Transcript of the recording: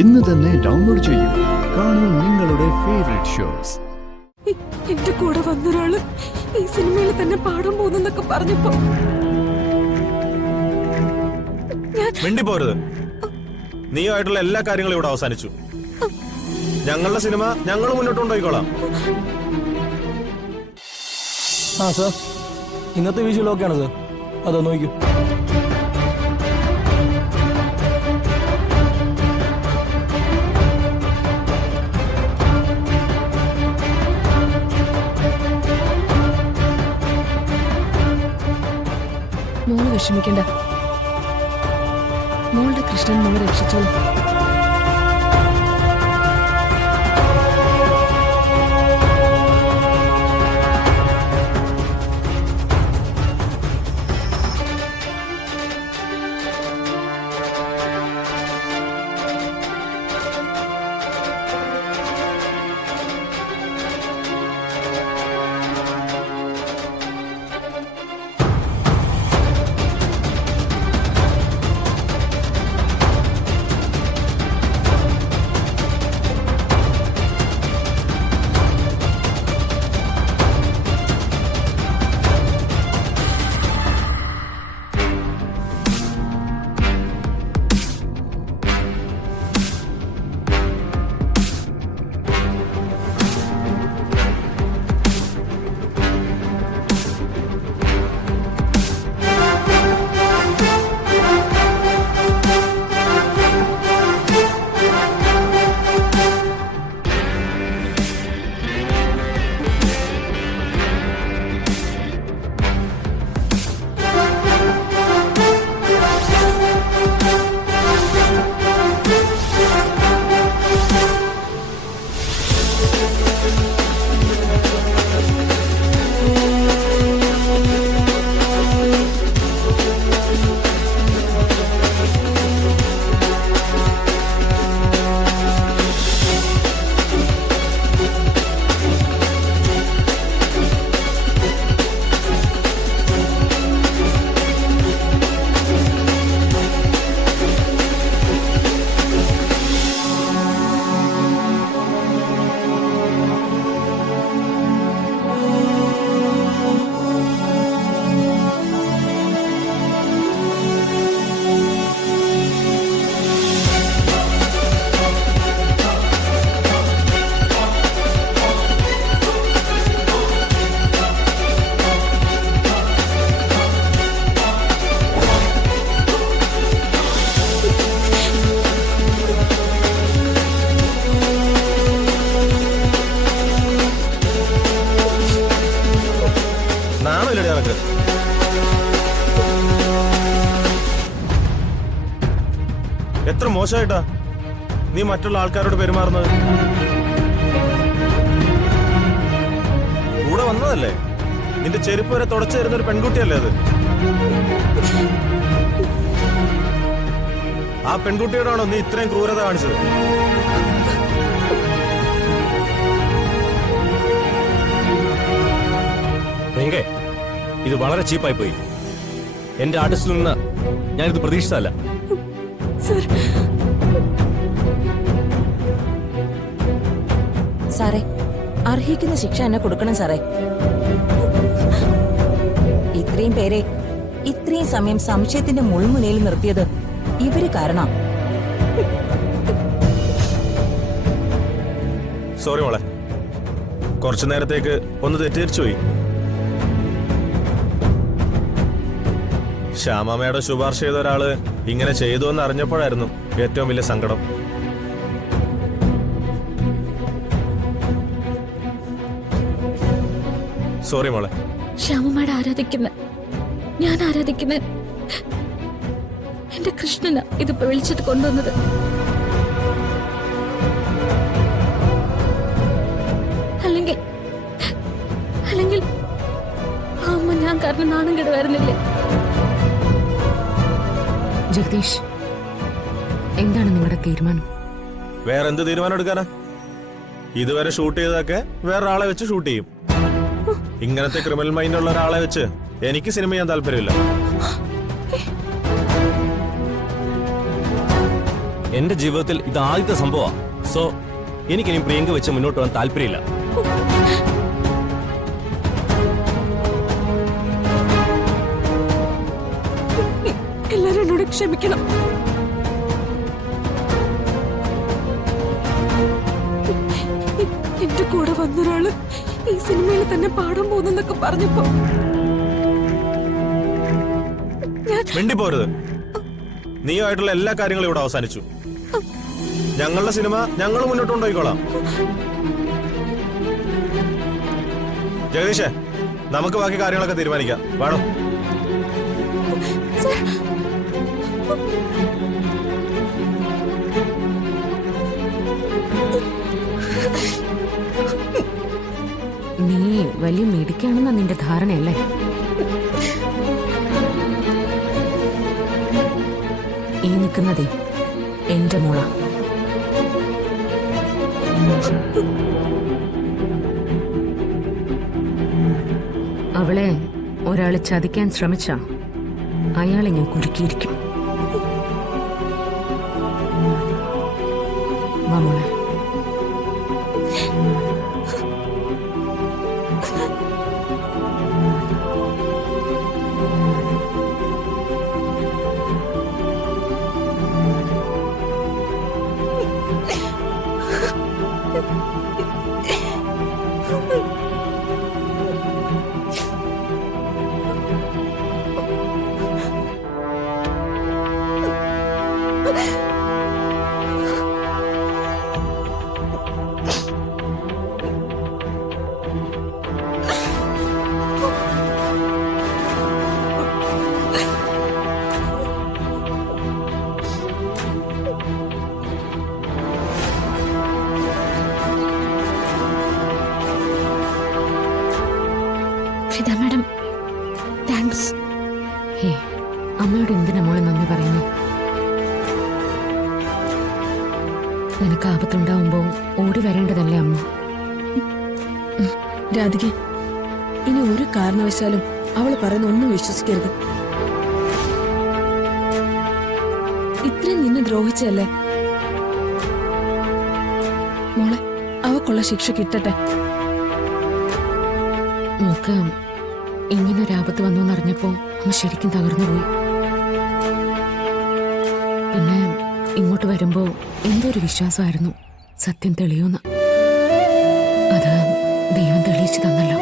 ഇന്ന് തന്നെ ഡൗൺലോഡ് ചെയ്യൂ. കാണൂ നിങ്ങളുടെ ഫേവറേറ്റ് ഷോസ്. എന്റെ കൂടെ വന്നൊരാള് ഈ സിനിമയിൽ തന്നെ പാടാൻ പോകുന്നൊക്കെ പറഞ്ഞപ്പോ മിണ്ടിപ്പോരുത്. നീയുമായിട്ടുള്ള എല്ലാ കാര്യങ്ങളും ഇവിടെ അവസാനിച്ചു. ഞങ്ങളുടെ സിനിമ ഞങ്ങൾ മുന്നോട്ട് കൊണ്ടുപോയിക്കോളാം. ആ സർ, ഇന്നത്തെ വിഷ്വൽ ഓക്കെയാണ് സർ. അതോ നോക്കൂ. മോള് വിഷമിക്കണ്ട. മോളുടെ കൃഷ്ണൻ മോളെ രക്ഷിച്ചോളൂ. എത്ര മോശമായിട്ടാ നീ മറ്റുള്ള ആൾക്കാരോട് പെരുമാറുന്നത്. കൂടെ വന്നതല്ലേ, നിന്റെ ചെരുപ്പ് വരെ തുടച്ചു തരുന്ന ഒരു പെൺകുട്ടിയല്ലേ അത്. ആ പെൺകുട്ടിയോടാണോ നീ ഇത്രയും ക്രൂരത കാണിച്ചത്? ഇത് വളരെ ചീപ്പായി പോയി. എന്റെ ആർട്ടിസ്റ്റിൽ നിന്ന് ഞാനിത് പ്രതീക്ഷിച്ചതല്ല. സാറേ, അർഹിക്കുന്ന ശിക്ഷ എന്നെ കൊടുക്കണം സാറേ. ഇത്രയും പേരെ ഇത്രയും സമയം സംശയത്തിന്റെ മുൾമുനയിൽ നിർത്തിയത് ഇവര് കാരണം. സോറി മോളെ, കുറച്ചു നേരത്തേക്ക് ഒന്ന് തെറ്റിദ്ധരിച്ചു പോയി. ശ്യാമമ്മയുടെ ശുപാർശ ചെയ്ത ഒരാള് ഇങ്ങനെ ചെയ്തു എന്ന് അറിഞ്ഞപ്പോഴായിരുന്നു ഏറ്റവും വലിയ സങ്കടം. സോറി മോളെ. ശ്യാമമ്മയുടെ ഞാൻ ആരാധിക്കുന്ന എന്റെ കൃഷ്ണന ഇതിപ്പോ വിളിച്ചത് കൊണ്ടുവന്നത്. അല്ലെങ്കിൽ അമ്മ ഞാൻ കാരണം നാണം കെടുവായിരുന്നില്ലേ? ജഗദീഷ്, എന്താണ് നിങ്ങളുടെ തീരുമാനം? വേറെ എന്ത് തീരുമാനം എടുക്കാനാ? ഇതുവരെ ഷൂട്ട് ചെയ്തതൊക്കെ വേറൊരാളെ വെച്ച് ഷൂട്ട് ചെയ്യും. ഇങ്ങനത്തെ ക്രിമിനൽ മൈൻഡ് ഉള്ള ഒരാളെ വെച്ച് എനിക്ക് സിനിമ ചെയ്യാൻ താല്പര്യമില്ല. എന്റെ ജീവിതത്തിൽ ഇത് ആദ്യത്തെ സംഭവമാണ്. സോ എനിക്കിനി പ്രിയങ്ക വെച്ച് മുന്നോട്ട് പോകാൻ താല്പര്യമില്ല. എല്ലാരും എന്നോട് ക്ഷമിക്കണം. എന്റെ കൂടെ വന്നൊരാള് ഈ സിനിമയിൽ തന്നെ പാടാൻ പോകുന്നെന്നൊക്കെ പറഞ്ഞപ്പോ മിണ്ടിപ്പോരുത്. നീയുമായിട്ടുള്ള എല്ലാ കാര്യങ്ങളും ഇവിടെ അവസാനിച്ചു. ഞങ്ങളുടെ സിനിമ ഞങ്ങൾ മുന്നോട്ട് കൊണ്ടുപോയിക്കോളാം. ജഗദീഷേ, നമുക്ക് ബാക്കി കാര്യങ്ങളൊക്കെ തീരുമാനിക്കാം. വേണോ? നീ വലിയ മിടുക്കാണെന്നാ നിന്റെ ധാരണയല്ലേ? ഈ നിൽക്കുന്നതേ എന്റെ മോള. അവളെ ഒരാള് ചതിക്കാൻ ശ്രമിച്ച അയാളെ ഞാൻ കുരുക്കിയിരിക്കും. വാ മോളെ. Madam, thanks. ഹേ, അമ്മയോട് എന്തിനാ മോളെ നന്ദി പറയുന്നു? നിനക്ക് ആപത്തുണ്ടാവുമ്പോ ഓടി വരേണ്ടതല്ലേ അമ്മ? രാധിക, ഇനി ഒരു കാരണവശാലും അവള് പറയുന്ന ഒന്നും വിശ്വസിക്കരുത്. ഇത്രയും നിന്നെ ദ്രോഹിച്ചല്ലേ. മോളെ, അവക്കുള്ള ശിക്ഷ കിട്ടട്ടെ. മോക്ക് ഇങ്ങനൊരാപത്ത് വന്നു എന്നറിഞ്ഞപ്പോ അമ്മ ശരിക്കും തകർന്നുപോയി. പിന്നെ ഇങ്ങോട്ട് വരുമ്പോ എന്തൊരു വിശ്വാസമായിരുന്നു സത്യം തെളിയൂന്ന്. അത് ദൈവം തെളിയിച്ചു തന്നല്ലോ.